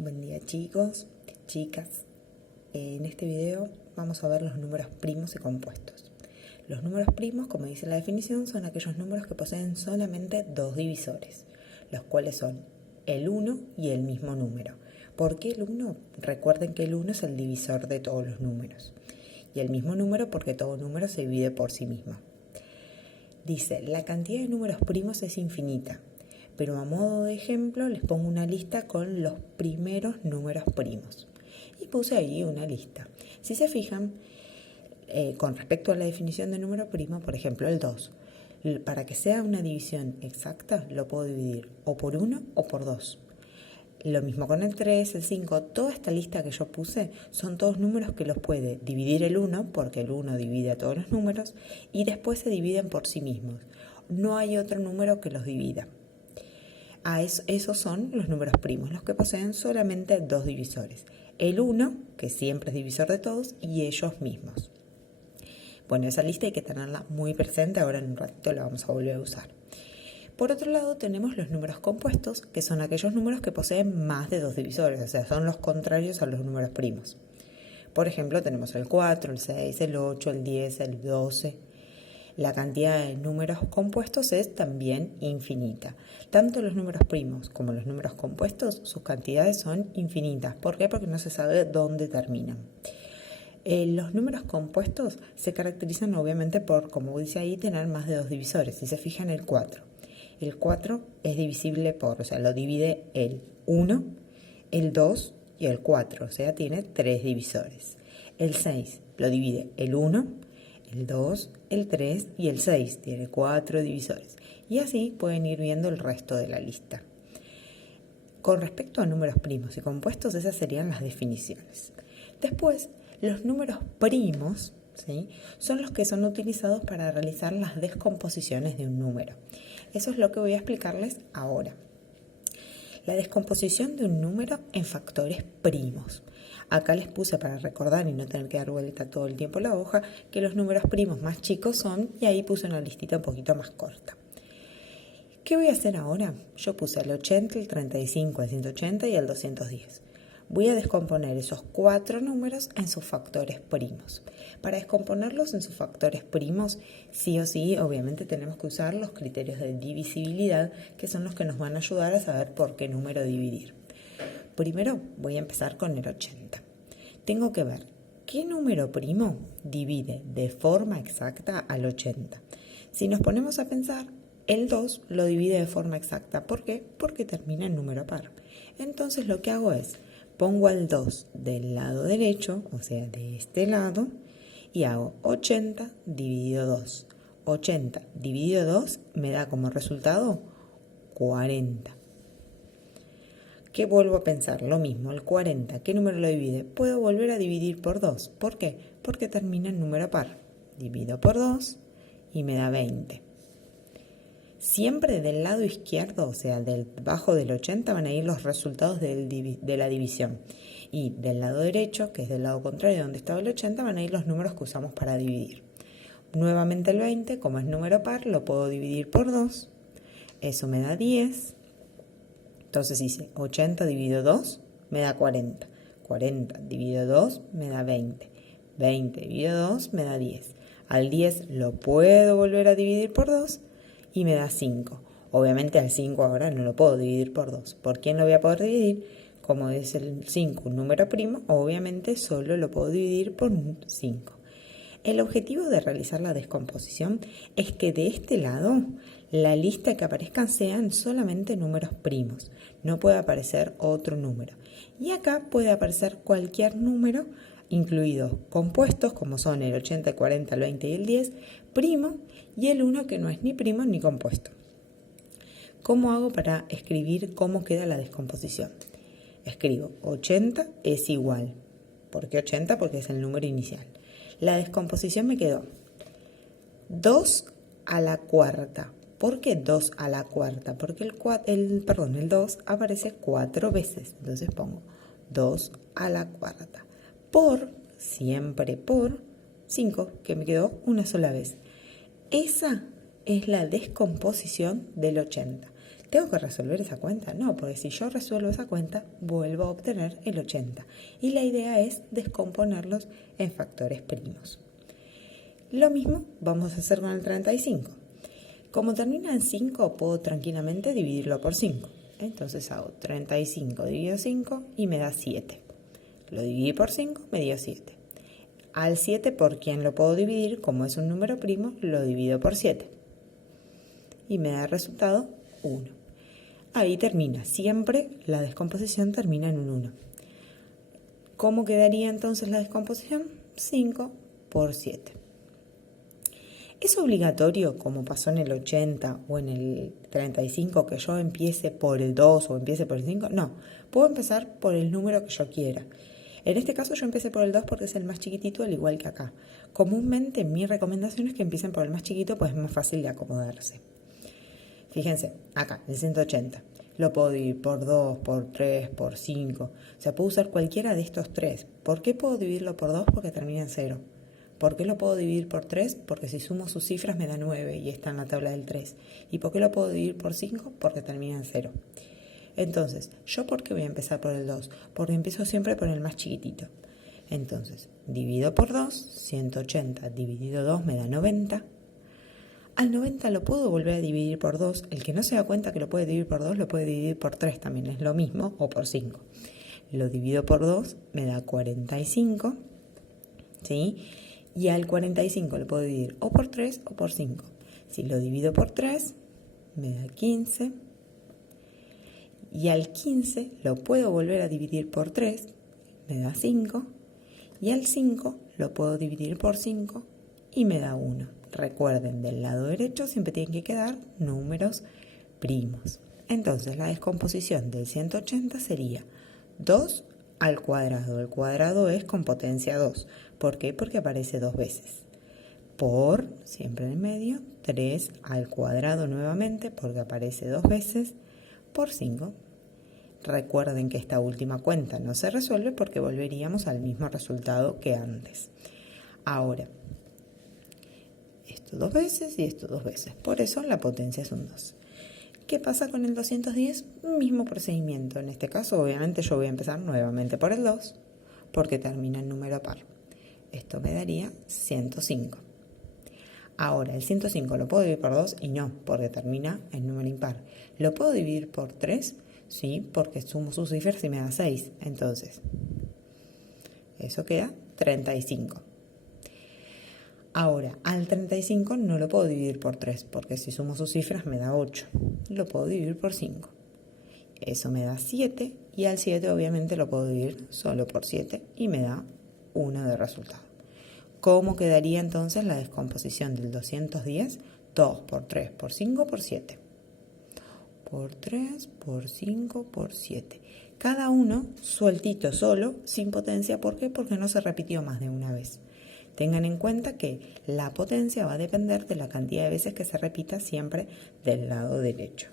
Buen día chicos, chicas. En este video vamos a ver los números primos y compuestos. Los números primos, como dice la definición, son aquellos números que poseen solamente dos divisores, los cuales son el 1 y el mismo número. ¿Por qué el 1? Recuerden que el 1 es el divisor de todos los números. Y el mismo número porque todo número se divide por sí mismo. Dice, la cantidad de números primos es infinita. Pero a modo de ejemplo les pongo una lista con los primeros números primos. Y puse ahí una lista. Si se fijan, con respecto a la definición de número primo, por ejemplo el 2, para que sea una división exacta lo puedo dividir o por 1 o por 2. Lo mismo con el 3, el 5, toda esta lista que yo puse son todos números que los puede dividir el 1, porque el 1 divide a todos los números, y después se dividen por sí mismos. No hay otro número que los divida. Esos son los números primos, los que poseen solamente dos divisores. El 1, que siempre es divisor de todos, y ellos mismos. Bueno, esa lista hay que tenerla muy presente, ahora en un ratito la vamos a volver a usar. Por otro lado tenemos los números compuestos, que son aquellos números que poseen más de dos divisores, o sea, son los contrarios a los números primos. Por ejemplo, tenemos el 4, el 6, el 8, el 10, el 12... La cantidad de números compuestos es también infinita. Tanto los números primos como los números compuestos, sus cantidades son infinitas. ¿Por qué? Porque no se sabe dónde terminan. Los números compuestos se caracterizan obviamente por, como dice ahí, tener más de dos divisores. Si se fijan, el 4. El 4 es divisible por, o sea, lo divide el 1, el 2 y el 4. O sea, tiene tres divisores. El 6 lo divide el 1, el 2, el 3 y el 6, tiene 4 divisores. Y así pueden ir viendo el resto de la lista. Con respecto a números primos y compuestos, esas serían las definiciones. Después, los números primos, ¿sí?, son los que son utilizados para realizar las descomposiciones de un número. Eso es lo que voy a explicarles ahora. La descomposición de un número en factores primos. Acá les puse para recordar y no tener que dar vuelta todo el tiempo la hoja, que los números primos más chicos son, y ahí puse una listita un poquito más corta. ¿Qué voy a hacer ahora? Yo puse el 80, el 35, el 180 y el 210. Voy a descomponer esos cuatro números en sus factores primos. Para descomponerlos en sus factores primos, sí o sí, obviamente tenemos que usar los criterios de divisibilidad, que son los que nos van a ayudar a saber por qué número dividir. Primero voy a empezar con el 80. Tengo que ver qué número primo divide de forma exacta al 80. Si nos ponemos a pensar, el 2 lo divide de forma exacta. ¿Por qué? Porque termina en número par. Entonces lo que hago es, pongo al 2 del lado derecho, o sea, de este lado, y hago 80 dividido 2. 80 dividido 2 me da como resultado 40. ¿Qué vuelvo a pensar? Lo mismo, el 40, ¿qué número lo divide? Puedo volver a dividir por 2. ¿Por qué? Porque termina en número par. Divido por 2 y me da 20. Siempre del lado izquierdo, o sea, debajo del 80, van a ir los resultados de la división. Y del lado derecho, que es del lado contrario donde estaba el 80, van a ir los números que usamos para dividir. Nuevamente el 20, como es número par, lo puedo dividir por 2. Eso me da 10. Entonces hice 80 dividido 2 me da 40. 40 dividido 2 me da 20. 20 dividido 2 me da 10. Al 10 lo puedo volver a dividir por 2 y me da 5. Obviamente al 5 ahora no lo puedo dividir por 2. ¿Por quién lo voy a poder dividir? Como es el 5 un número primo, obviamente solo lo puedo dividir por 5. El objetivo de realizar la descomposición es que de este lado la lista que aparezcan sean solamente números primos, no puede aparecer otro número. Y acá puede aparecer cualquier número, incluidos compuestos como son el 80, el 40, el 20 y el 10, primo, y el 1 que no es ni primo ni compuesto. ¿Cómo hago para escribir cómo queda la descomposición? Escribo 80 es igual. ¿Por qué 80? Porque es el número inicial. La descomposición me quedó 2 a la cuarta. ¿Por qué 2 a la cuarta? Porque el 2 aparece 4 veces. Entonces pongo 2 a la cuarta. Siempre por 5, que me quedó una sola vez. Esa es la descomposición del 80. ¿Tengo que resolver esa cuenta? No, porque si yo resuelvo esa cuenta, vuelvo a obtener el 80. Y la idea es descomponerlos en factores primos. Lo mismo vamos a hacer con el 35. Como termina en 5, puedo tranquilamente dividirlo por 5. Entonces hago 35 dividido 5 y me da 7. Lo dividí por 5, me dio 7. Al 7, ¿por quién lo puedo dividir? Como es un número primo, lo divido por 7. Y me da el resultado 1. Ahí termina. Siempre la descomposición termina en un 1. ¿Cómo quedaría entonces la descomposición? 5 por 7. ¿Es obligatorio, como pasó en el 80 o en el 35, que yo empiece por el 2 o empiece por el 5? No, puedo empezar por el número que yo quiera. En este caso yo empecé por el 2 porque es el más chiquitito, al igual que acá. Comúnmente mi recomendación es que empiecen por el más chiquito, pues es más fácil de acomodarse. Fíjense, acá, el 180. Lo puedo dividir por 2, por 3, por 5. O sea, puedo usar cualquiera de estos 3. ¿Por qué puedo dividirlo por 2? Porque termina en 0. ¿Por qué lo puedo dividir por 3? Porque si sumo sus cifras me da 9 y está en la tabla del 3. ¿Y por qué lo puedo dividir por 5? Porque termina en 0. Entonces, ¿yo por qué voy a empezar por el 2? Porque empiezo siempre por el más chiquitito. Entonces, divido por 2, 180 dividido 2 me da 90. Al 90 lo puedo volver a dividir por 2. El que no se da cuenta que lo puede dividir por 2, lo puede dividir por 3 también, es lo mismo, o por 5. Lo divido por 2, me da 45, ¿sí? Y al 45 lo puedo dividir o por 3 o por 5. Si lo divido por 3, me da 15. Y al 15 lo puedo volver a dividir por 3, me da 5. Y al 5 lo puedo dividir por 5 y me da 1. Recuerden, del lado derecho siempre tienen que quedar números primos. Entonces la descomposición del 180 sería 2 al cuadrado. El cuadrado es con potencia 2. ¿Por qué? Porque aparece 2 veces. Por, siempre en el medio, 3 al cuadrado nuevamente, porque aparece 2 veces, por 5. Recuerden que esta última cuenta no se resuelve porque volveríamos al mismo resultado que antes. Ahora, esto 2 veces y esto 2 veces. Por eso la potencia es un 2. ¿Qué pasa con el 210? Mismo procedimiento. En este caso, obviamente, yo voy a empezar nuevamente por el 2, porque termina en número par. Esto me daría 105. Ahora, el 105 lo puedo dividir por 2 y no, porque termina en número impar. ¿Lo puedo dividir por 3? Sí, porque sumo sus cifras y me da 6. Entonces, eso queda 35. Ahora, al 35 no lo puedo dividir por 3, porque si sumo sus cifras me da 8. Lo puedo dividir por 5. Eso me da 7, y al 7 obviamente lo puedo dividir solo por 7, y me da 1 de resultado. ¿Cómo quedaría entonces la descomposición del 210? 2 por 3 por 5 por 7. Por 3 por 5 por 7. Cada uno sueltito solo, sin potencia. ¿Por qué? Porque no se repitió más de una vez. Tengan en cuenta que la potencia va a depender de la cantidad de veces que se repita siempre del lado derecho.